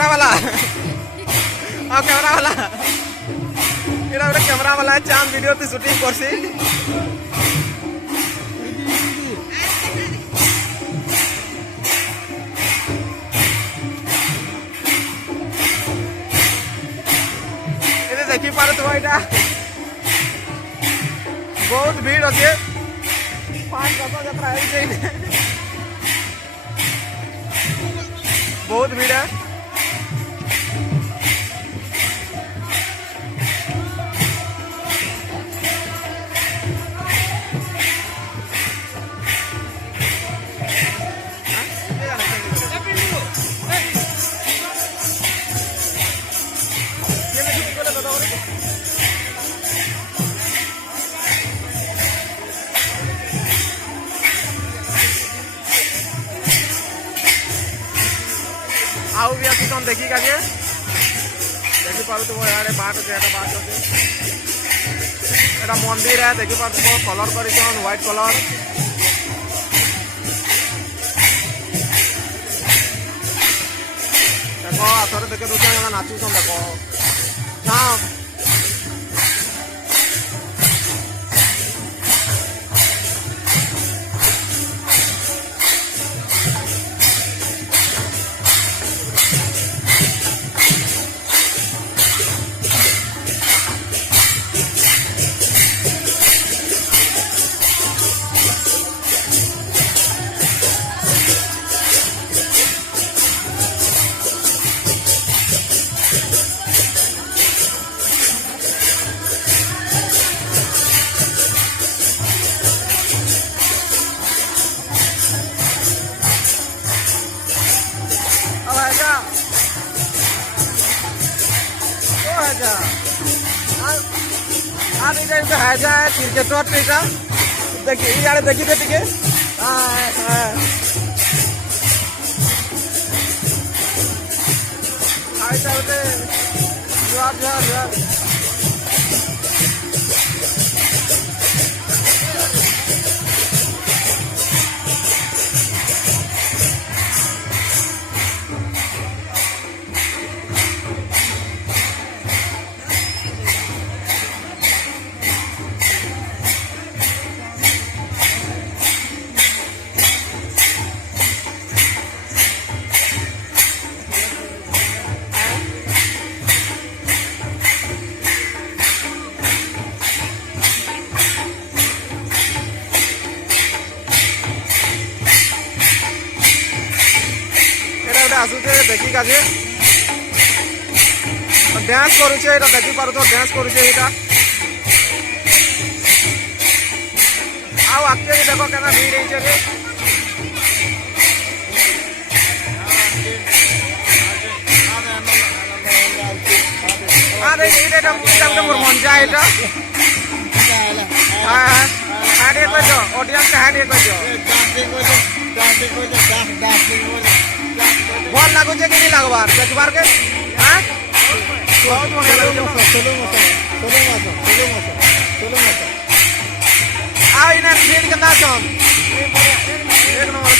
camera वाला आओ camera वाला एटा गोटे कैमरा वाला चाम वीडियो ती शूटिंग करसी एते देखि पारत भाईटा बहुत भीड़ अच्छे 5-10 यात्रा है बहुत भीड़ है आउ भी अच्छी तुम देखी का देखी पार तुम यार बाट अच्छे बाट अच्छे एटा मंदिर है देखी पार तुम कलर कर व्हाइट कलर देखो आथर देखे दूसरे नाचुन देखो हाँ क्रिकेटर देखिए यार देखिए टे जुआर जुआर जुआर आसुचे देखी का डांस करुचे देखी पार तो डांस करुचे आउ आगे देख क्या भीड़ है मोर मन जाए ऑडियंस भल लगुचे कि नहीं लगवार देखबार के बहुत बढ़िया आ इन्हें भीड़ के नाचन एक नंबर